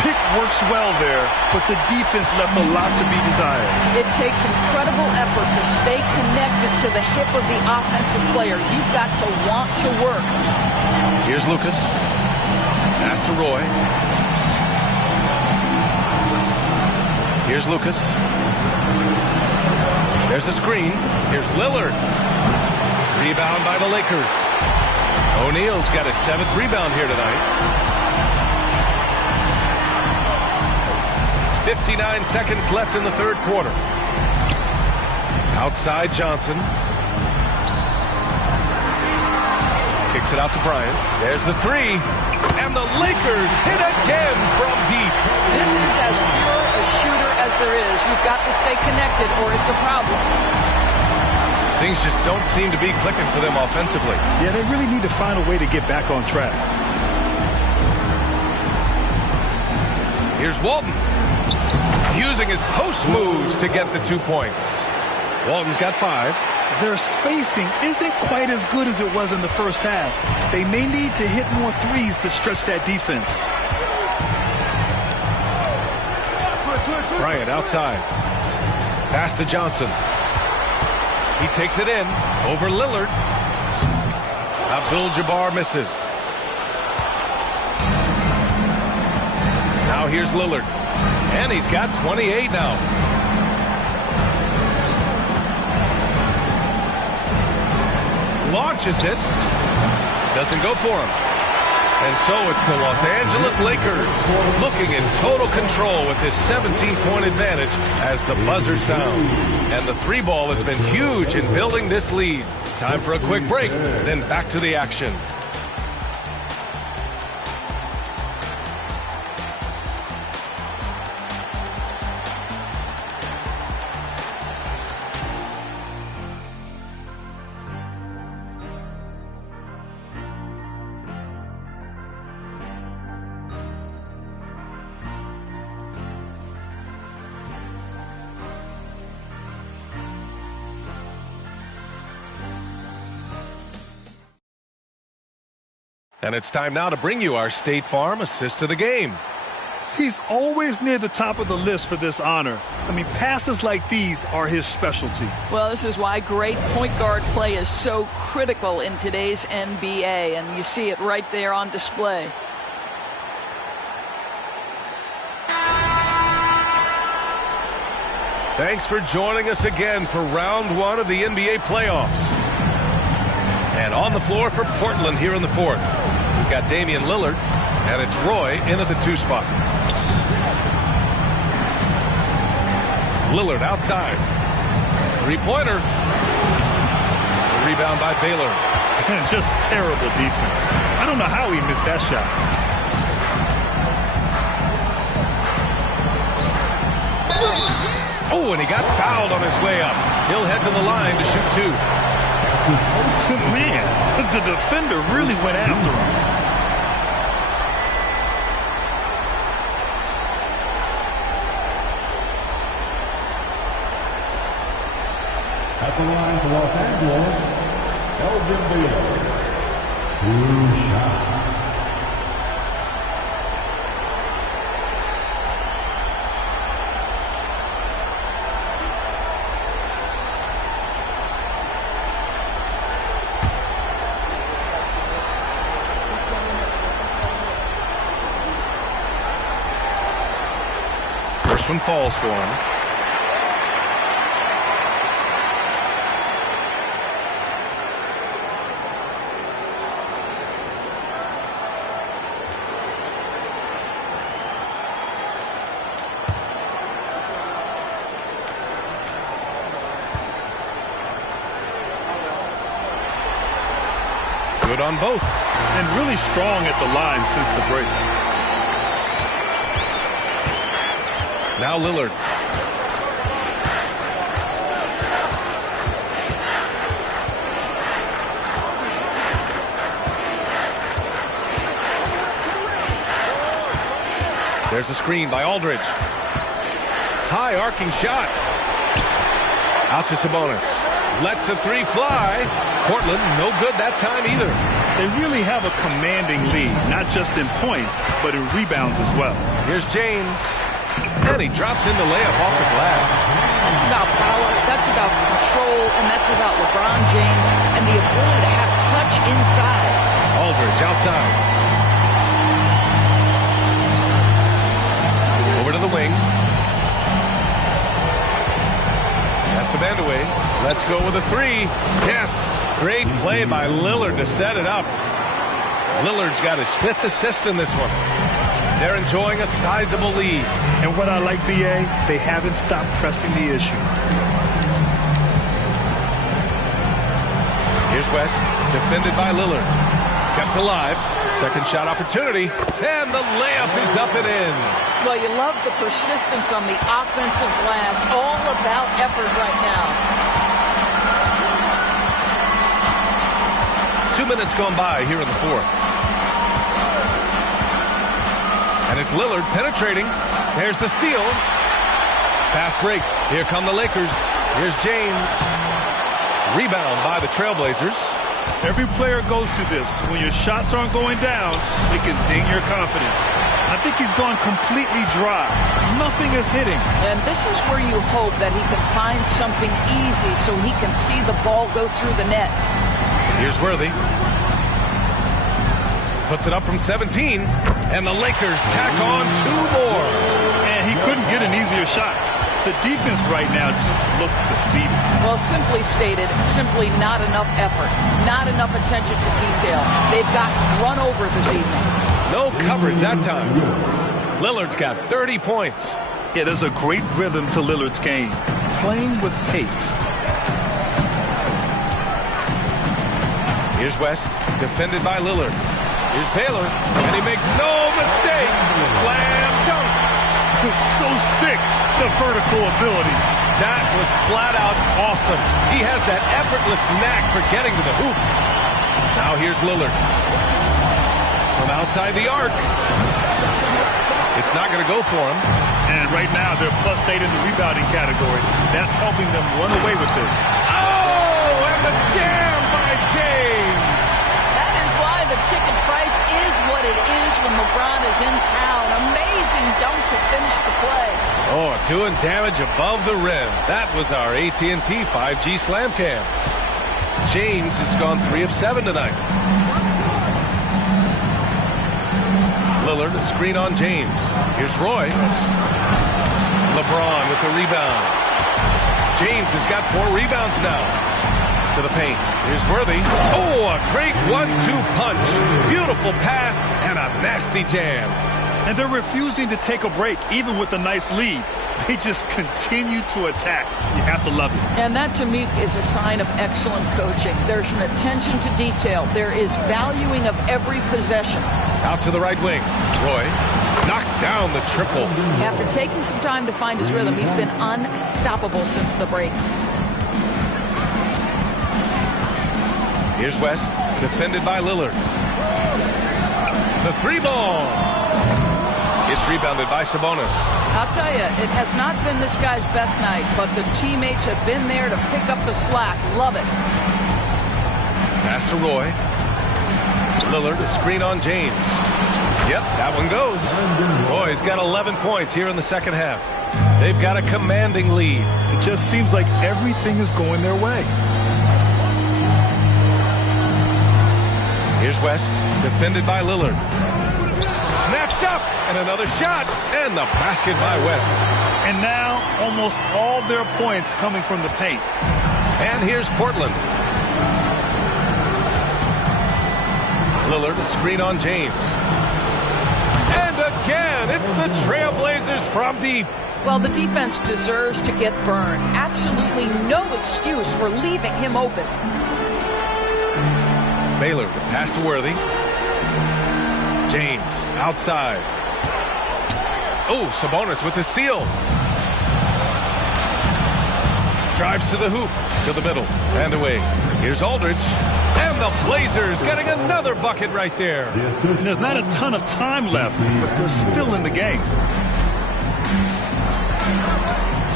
Pick works well there, but the defense left a lot to be desired. It takes incredible effort to stay connected to the hip of the offensive player. You've got to want to work. Here's Lucas. Pass to Roy. Here's Lucas. There's a screen. Here's Lillard. Rebound by the Lakers. O'Neal's got his 7th rebound here tonight. 59 seconds left in the 3rd quarter. Outside Johnson. Kicks it out to Bryant. There's the 3. And the Lakers hit again from deep. This is as pure a shooter as there is. You've got to stay connected or it's a problem. Things just don't seem to be clicking for them offensively. Yeah, they really need to find a way to get back on track. Here's Walton. Using his post moves to get the 2 points. Walton's got 5. Their spacing isn't quite as good as it was in the first half. They may need to hit more threes to stretch that defense. Bryant outside. Pass to Johnson. He takes it in over Lillard. Abdul-Jabbar misses. Now here's Lillard. And he's got 28 now. launches it. Doesn't go for him. And so it's the Los Angeles Lakers looking in total control with this 17-point advantage as the buzzer sounds. And the three ball has been huge in building this lead. Time for a quick break, then back to the action. And it's time now to bring you our State Farm assist of the game. He's always near the top of the list for this honor. I mean, passes like these are his specialty. Well, this is why great point guard play is so critical in today's NBA, and you see it right there on display. Thanks for joining us again for round one of the NBA playoffs. And on the floor for Portland here in the fourth. We've got Damian Lillard, and it's Roy in at the 2 spot. Lillard outside. Three-pointer. Rebound by Baylor. Just terrible defense. I don't know how he missed that shot. Oh, and he got fouled on his way up. He'll head to the line to shoot 2. Man, the defender really went after him. At the line for Los Angeles, Elgin Baylor. 2 shots. First one falls for him. Good on both. And really strong at the line since the break. Now Lillard. There's a screen by Aldridge. High arcing shot. Out to Sabonis. Lets the three fly. Portland no good that time either. They really have a commanding lead, not just in points, but in rebounds as well. Here's James. And he drops in the layup off the glass. That's about power, that's about control, and that's about LeBron James and the ability to have touch inside. Aldridge outside. Over to the wing. Pass to Vandeweghe. Let's go with a 3. Yes. Great play by Lillard to set it up. Lillard's got his 5th assist in this one. They're enjoying a sizable lead. And what I like, B.A., they haven't stopped pressing the issue. Here's West, defended by Lillard. Kept alive. Second shot opportunity. And the layup is up and in. Well, you love the persistence on the offensive glass. All about effort right now. 2 minutes gone by here in the fourth. And it's Lillard penetrating. There's the steal. Fast break. Here come the Lakers. Here's James. Rebound by the Trailblazers. Every player goes through this. When your shots aren't going down, it can ding your confidence. I think he's gone completely dry. Nothing is hitting. And this is where you hope that he can find something easy so he can see the ball go through the net. Here's Worthy. Puts it up from 17. And the Lakers tack on 2 more. And he couldn't get an easier shot. The defense right now just looks defeated. Well, simply stated, simply not enough effort, not enough attention to detail. They've got run over this evening. No coverage that time. Lillard's got 30 points. Yeah, there's a great rhythm to Lillard's game, playing with pace. Here's West, defended by Lillard. Here's Baylor, and he makes no mistake. Slam dunk. It's so sick, the vertical ability. That was flat out awesome. He has that effortless knack for getting to the hoop. Now here's Lillard. From outside the arc. It's not going to go for him. And right now, they're +8 in the rebounding category. That's helping them run away with this. Oh, and the jam by James. That is why the ticket price is what it is when LeBron is in town. Amazing dunk to finish the play. Oh, doing damage above the rim. That was our AT&T 5G Slam Cam. James has gone 3 of 7 tonight. Lillard, a screen on James. Here's Roy. LeBron with the rebound. James has got 4 rebounds now. To the paint. Here's Worthy. Oh, a great 1-2 punch. Beautiful pass and a nasty jam. And they're refusing to take a break, even with a nice lead. They just continue to attack. You have to love it. And that, to me, is a sign of excellent coaching. There's an attention to detail. There is valuing of every possession. Out to the right wing. Roy knocks down the triple. After taking some time to find his rhythm, he's been unstoppable since the break. Here's West, defended by Lillard. The 3-ball. It's rebounded by Sabonis. I'll tell you, it has not been this guy's best night, but the teammates have been there to pick up the slack. Love it. Pass to Roy. Lillard, a screen on James. Yep, that one goes. Roy's got 11 points here in the second half. They've got a commanding lead. It just seems like everything is going their way. Here's West, defended by Lillard. Snatched up, and another shot, and the basket by West. And now, almost all their points coming from the paint. And here's Portland. Lillard, a screen on James. And again, it's the Trailblazers from deep. Well, the defense deserves to get burned. Absolutely no excuse for leaving him open. Baylor, the pass to Worthy. James, outside. Oh, Sabonis with the steal. Drives to the hoop, to the middle, and away. Here's Aldridge. And the Blazers getting another bucket right there. And there's not a ton of time left, but they're still in the game.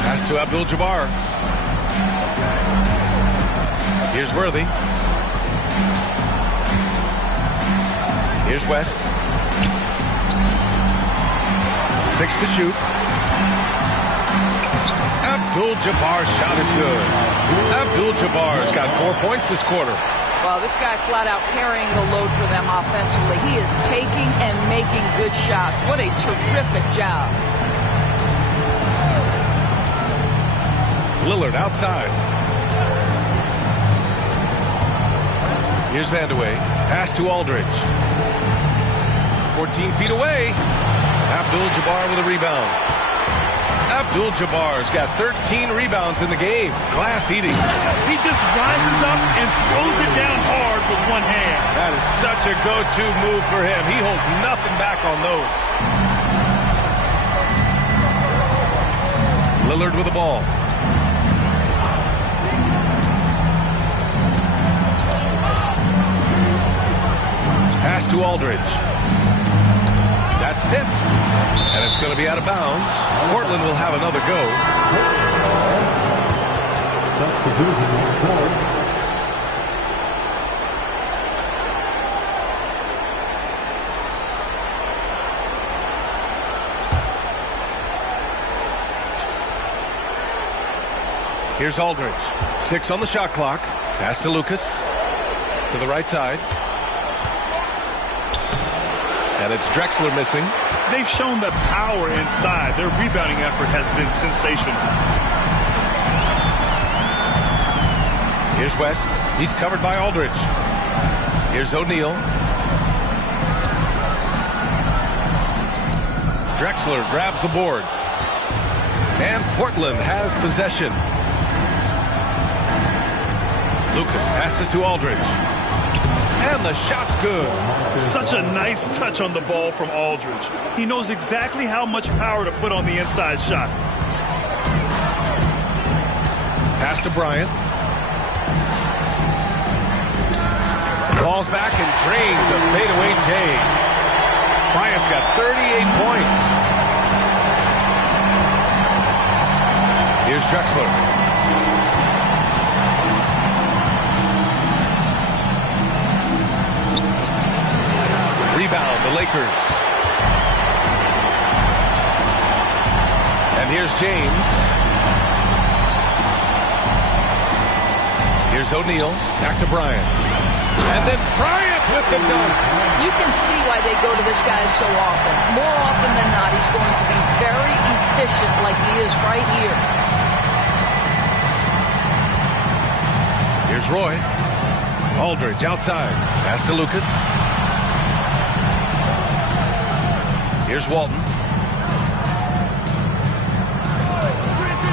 Pass to Abdul-Jabbar. Here's Worthy. Here's West. 6 to shoot. Abdul-Jabbar's shot is good. Abdul-Jabbar's got 4 points this quarter. Well, this guy flat out carrying the load for them offensively. He is taking and making good shots. What a terrific job. Lillard outside. Here's Vandeweghe. Pass to Aldridge. 14 feet away. Abdul-Jabbar with a rebound. Abdul-Jabbar's got 13 rebounds in the game. Glass eating. He just rises up and throws it down hard with one hand. That is such a go-to move for him. He holds nothing back on those. Lillard with the ball. Pass to Aldridge. That's tipped. And it's going to be out of bounds. Portland will have another go. Substitution on court. Here's Aldridge. 6 on the shot clock. Pass to Lucas. To the right side. And it's Drexler missing. They've shown that power inside. Their rebounding effort has been sensational. Here's West. He's covered by Aldridge. Here's O'Neal. Drexler grabs the board. And Portland has possession. Lucas passes to Aldridge. And the shot's good. Such a nice touch on the ball from Aldridge. He knows exactly how much power to put on the inside shot. Pass to Bryant. Falls back and drains a fadeaway J. Bryant's got 38 points. Here's Drexler. Rebound, the Lakers. And here's James. Here's O'Neal. Back to Bryant. And then Bryant with the dunk. You can see why they go to this guy so often. More often than not, he's going to be very efficient like he is right here. Here's Roy. Aldridge outside. Pass to Lucas. Here's Walton.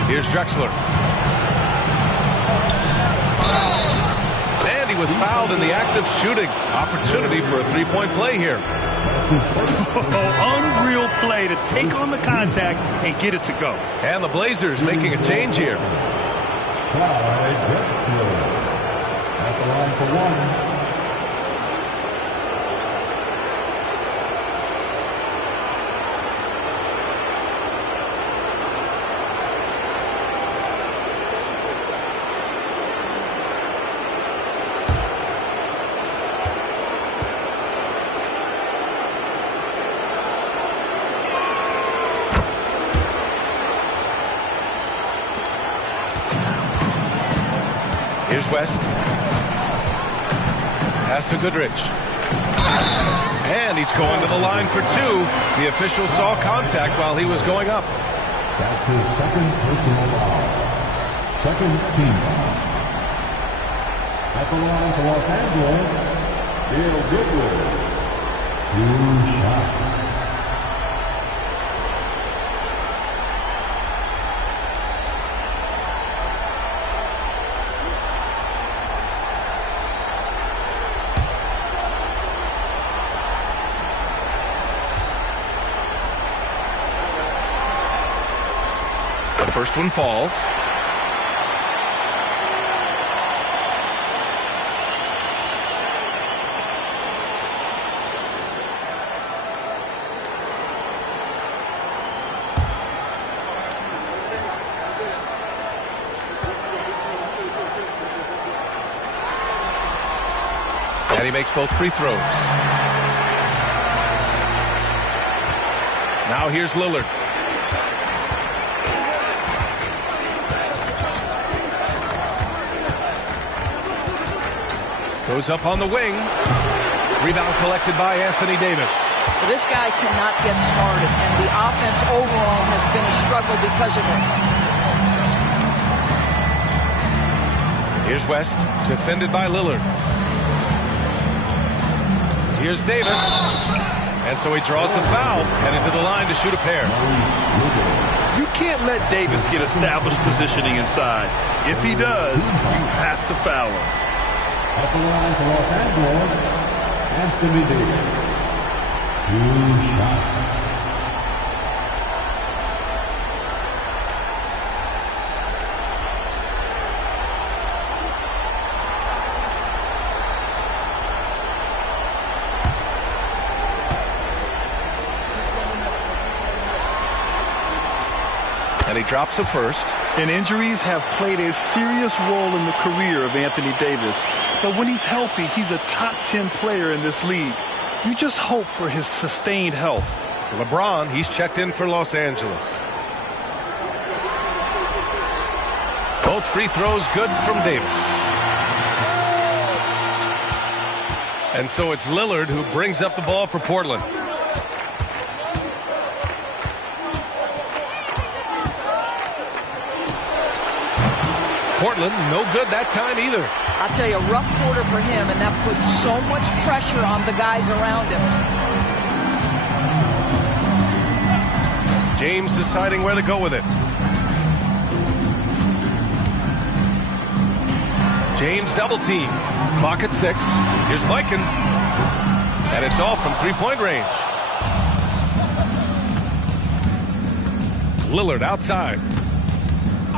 Here's Drexler. And he was fouled in the act of shooting. Opportunity for a three-point play here. Unreal play to take on the contact and get it to go. And the Blazers making a change here. At the line for one. Here's West. Pass to Goodrich. And he's going to the line for two. The official saw contact while he was going up. That's his second personal foul. Second team foul. At the line for Los Angeles, Dale Goodrich. 2 shots. First one falls. And he makes both free throws. Now here's Lillard. Goes up on the wing. Rebound collected by Anthony Davis. Well, this guy cannot get started, and the offense overall has been a struggle because of it. Here's West, defended by Lillard. Here's Davis. And so he draws the foul, headed to the line to shoot a pair. You can't let Davis get established positioning inside. If he does, you have to foul him. At the line for Los Angeles, Anthony Davis. 2 shots. And he drops a first. And injuries have played a serious role in the career of Anthony Davis. But when he's healthy, he's a top 10 player in this league. You just hope for his sustained health. LeBron, he's checked in for Los Angeles. Both free throws good from Davis. And so it's Lillard who brings up the ball for Portland. Portland, no good that time either. I'll tell you, a rough quarter for him, and that puts so much pressure on the guys around him. James deciding where to go with it. James double teamed. Clock at 6. Here's Mikan. And it's all from three-point range. Lillard outside.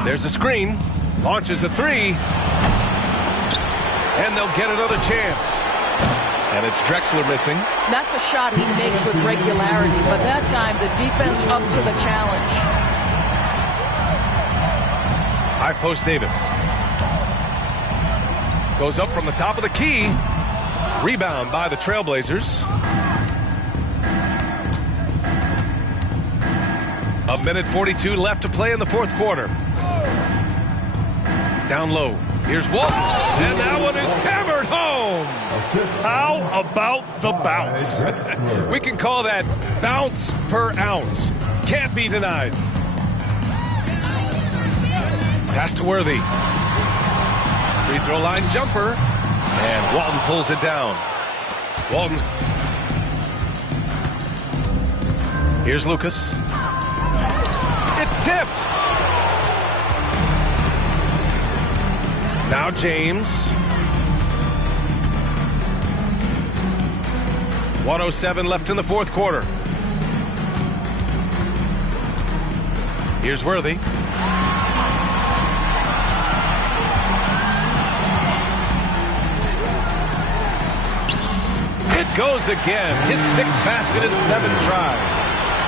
There's a screen. Launches a three. And they'll get another chance. And it's Drexler missing. That's a shot he makes with regularity, but that time the defense up to the challenge. High post Davis. Goes up from the top of the key. Rebound by the Trailblazers. A minute 42 left to play in the fourth quarter. Down low. Here's Walton. And that one is hammered home. How about the bounce? We can call that bounce per ounce. Can't be denied. Pass to Worthy. Free throw line jumper. And Walton pulls it down. Walton's. Here's Lucas. It's tipped. Now James. 1:07 left in the fourth quarter. Here's Worthy. It goes again. His 6th basket in 7 tries.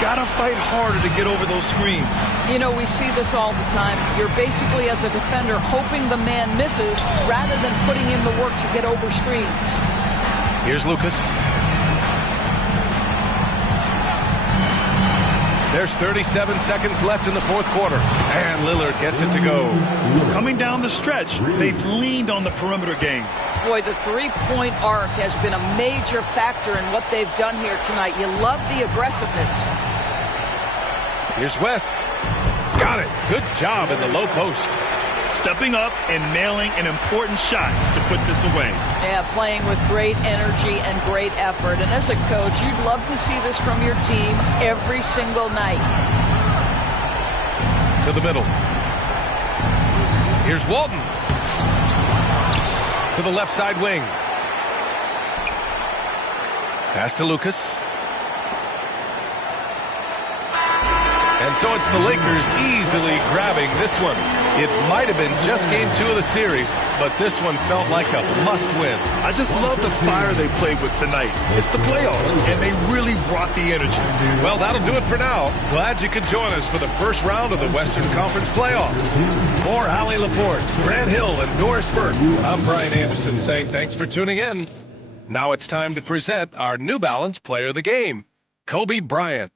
Gotta fight harder to get over those screens. You know, we see this all the time. You're basically, as a defender, hoping the man misses rather than putting in the work to get over screens. Here's Lucas. There's 37 seconds left in the fourth quarter. And Lillard gets it to go. Coming down the stretch, they've leaned on the perimeter game. Boy, the three-point arc has been a major factor in what they've done here tonight. You love the aggressiveness. Here's West. Got it. Good job in the low post. Stepping up and nailing an important shot to put this away. Yeah, playing with great energy and great effort. And as a coach, you'd love to see this from your team every single night. To the middle. Here's Walton. To the left side wing. Pass to Lucas. And so it's the Lakers easily grabbing this one. It might have been just game 2 of the series, but this one felt like a must-win. I just love the fire they played with tonight. It's the playoffs, and they really brought the energy. Well, that'll do it for now. Glad you could join us for the first round of the Western Conference playoffs. For Allie Laporte, Grant Hill, and Doris Burke, I'm Brian Anderson saying thanks for tuning in. Now it's time to present our New Balance Player of the Game, Kobe Bryant.